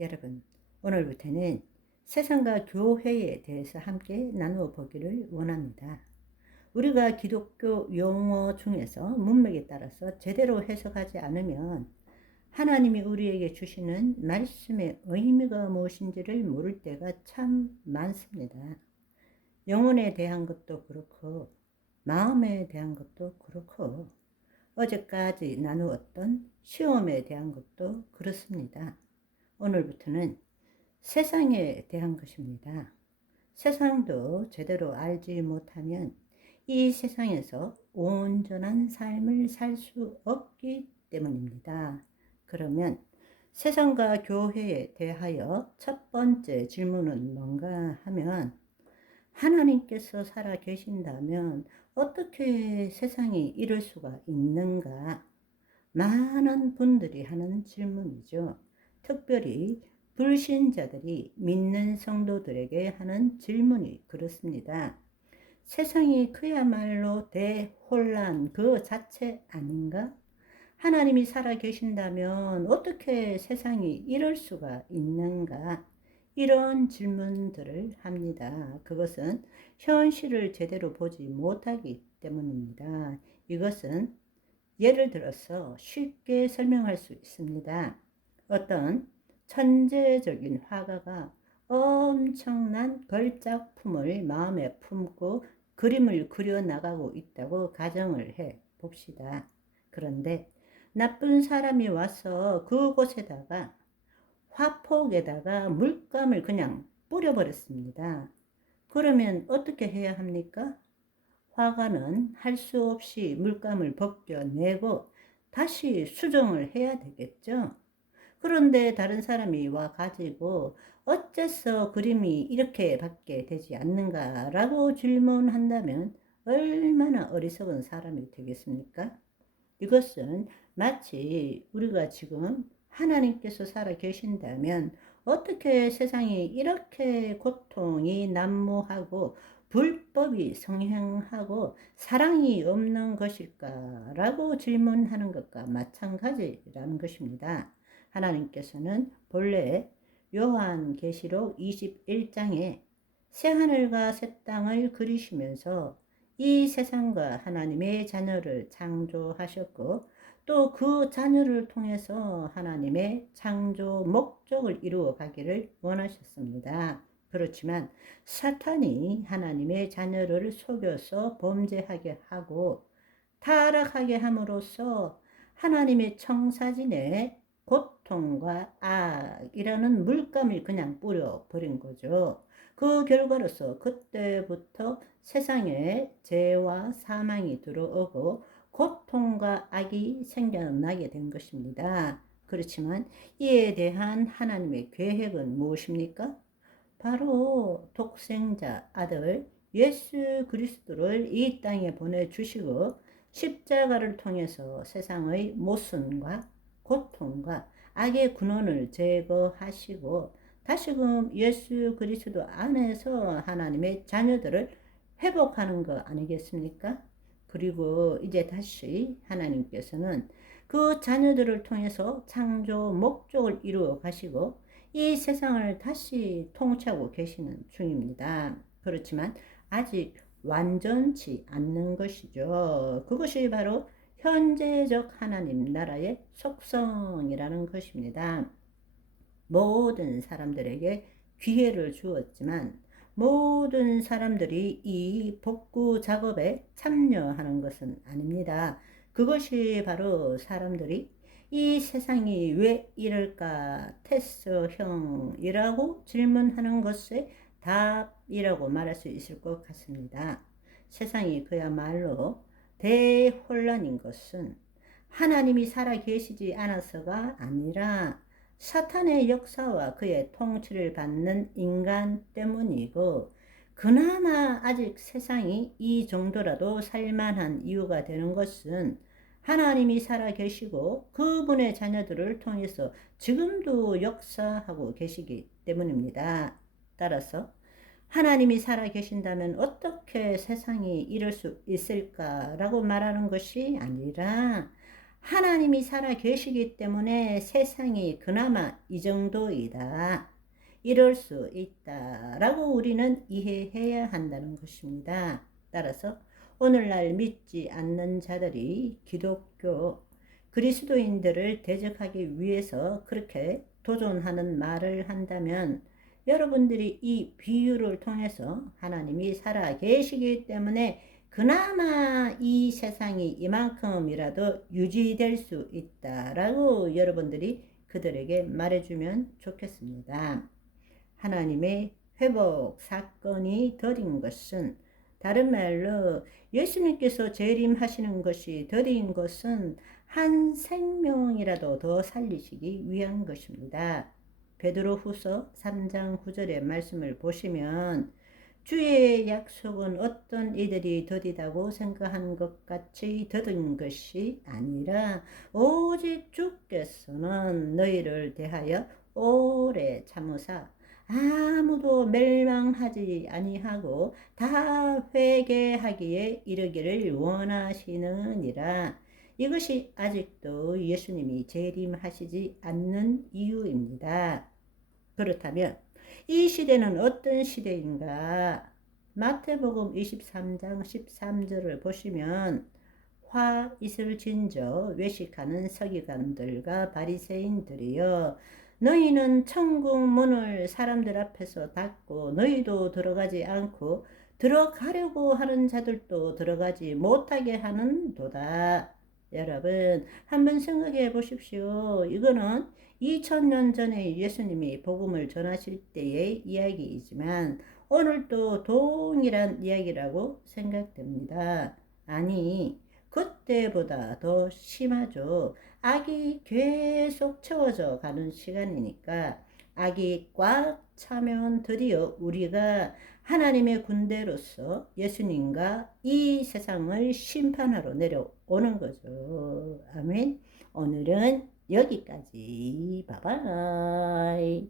여러분, 오늘부터는 세상과 교회에 대해서 함께 나누어 보기를 원합니다. 우리가 기독교 용어 중에서 문맥에 따라서 제대로 해석하지 않으면 하나님이 우리에게 주시는 말씀의 의미가 무엇인지를 모를 때가 참 많습니다. 영혼에 대한 것도 그렇고 마음에 대한 것도 그렇고 어제까지 나누었던 시험에 대한 것도 그렇습니다. 오늘부터는 세상에 대한 것입니다. 세상도 제대로 알지 못하면 이 세상에서 온전한 삶을 살 수 없기 때문입니다. 그러면 세상과 교회에 대하여 첫 번째 질문은 뭔가 하면, 하나님께서 살아 계신다면 어떻게 세상이 이럴 수가 있는가? 많은 분들이 하는 질문이죠. 특별히 불신자들이 믿는 성도들에게 하는 질문이 그렇습니다. 세상이 그야말로 대혼란 그 자체 아닌가? 하나님이 살아 계신다면 어떻게 세상이 이럴 수가 있는가? 이런 질문들을 합니다. 그것은 현실을 제대로 보지 못하기 때문입니다. 이것은 예를 들어서 쉽게 설명할 수 있습니다. 어떤 천재적인 화가가 엄청난 걸작품을 마음에 품고 그림을 그려 나가고 있다고 가정을 해 봅시다. 그런데 나쁜 사람이 와서 그곳에다가 화폭에다가 물감을 그냥 뿌려버렸습니다. 그러면 어떻게 해야 합니까? 화가는 할 수 없이 물감을 벗겨내고 다시 수정을 해야 되겠죠. 그런데 다른 사람이 와 가지고 어째서 그림이 이렇게 밖에 되지 않는가라고 질문한다면 얼마나 어리석은 사람이 되겠습니까? 이것은 마치 우리가 지금 하나님께서 살아 계신다면 어떻게 세상이 이렇게 고통이 난무하고 불법이 성행하고 사랑이 없는 것일까라고 질문하는 것과 마찬가지라는 것입니다. 하나님께서는 본래 요한계시록 21장에 새하늘과 새 땅을 그리시면서 이 세상과 하나님의 자녀를 창조하셨고 또 그 자녀를 통해서 하나님의 창조 목적을 이루어 가기를 원하셨습니다. 그렇지만 사탄이 하나님의 자녀를 속여서 범죄하게 하고 타락하게 함으로써 하나님의 청사진에 고통과 악이라는 물감을 그냥 뿌려버린 거죠. 그 결과로서 그때부터 세상에 죄와 사망이 들어오고 고통과 악이 생겨나게 된 것입니다. 그렇지만 이에 대한 하나님의 계획은 무엇입니까? 바로 독생자 아들 예수 그리스도를 이 땅에 보내주시고 십자가를 통해서 세상의 모순과 고통과 악의 근원을 제거하시고 다시금 예수 그리스도 안에서 하나님의 자녀들을 회복하는 거 아니겠습니까? 그리고 이제 다시 하나님께서는 그 자녀들을 통해서 창조 목적을 이루어 가시고 이 세상을 다시 통치하고 계시는 중입니다. 그렇지만 아직 완전치 않는 것이죠. 그것이 바로 현재적 하나님 나라의 속성이라는 것입니다. 모든 사람들에게 기회를 주었지만 모든 사람들이 이 복구 작업에 참여하는 것은 아닙니다. 그것이 바로 사람들이 이 세상이 왜 이럴까 테스형이라고 질문하는 것의 답이라고 말할 수 있을 것 같습니다. 세상이 그야말로 대혼란인 것은 하나님이 살아 계시지 않아서가 아니라 사탄의 역사와 그의 통치를 받는 인간 때문이고, 그나마 아직 세상이 이 정도라도 살만한 이유가 되는 것은 하나님이 살아 계시고 그분의 자녀들을 통해서 지금도 역사하고 계시기 때문입니다. 따라서 하나님이 살아 계신다면 어떻게 세상이 이럴 수 있을까라고 말하는 것이 아니라 하나님이 살아 계시기 때문에 세상이 그나마 이 정도이다. 이럴 수 있다라고 우리는 이해해야 한다는 것입니다. 따라서 오늘날 믿지 않는 자들이 기독교 그리스도인들을 대적하기 위해서 그렇게 도전하는 말을 한다면 여러분들이 이 비유를 통해서 하나님이 살아 계시기 때문에 그나마 이 세상이 이만큼이라도 유지될 수 있다라고 여러분들이 그들에게 말해주면 좋겠습니다. 하나님의 회복 사건이 더딘 것은, 다른 말로 예수님께서 재림하시는 것이 더딘 것은 한 생명이라도 더 살리시기 위한 것입니다. 베드로후서 3장 9절의 말씀을 보시면 주의 약속은 어떤 이들이 더디다고 생각하는 것 같이 더딘 것이 아니라 오직 주께서는 너희를 대하여 오래 참으사 아무도 멸망하지 아니하고 다 회개하기에 이르기를 원하시느니라. 이것이 아직도 예수님이 재림하시지 않는 이유입니다. 그렇다면 이 시대는 어떤 시대인가? 마태복음 23장 13절을 보시면 화 있을 진저 외식하는 서기관들과 바리새인들이여, 너희는 천국 문을 사람들 앞에서 닫고 너희도 들어가지 않고 들어가려고 하는 자들도 들어가지 못하게 하는도다. 여러분 한번 생각해 보십시오. 이거는 2000년 전에 예수님이 복음을 전하실 때의 이야기이지만 오늘도 동일한 이야기라고 생각됩니다. 아니, 그때보다 더 심하죠. 악이 계속 채워져 가는 시간이니까 악이 꽉 차면 드디어 우리가 하나님의 군대로서 예수님과 이 세상을 심판하러 내려오는 거죠. 아멘. 오늘은 여기까지. 바이바이.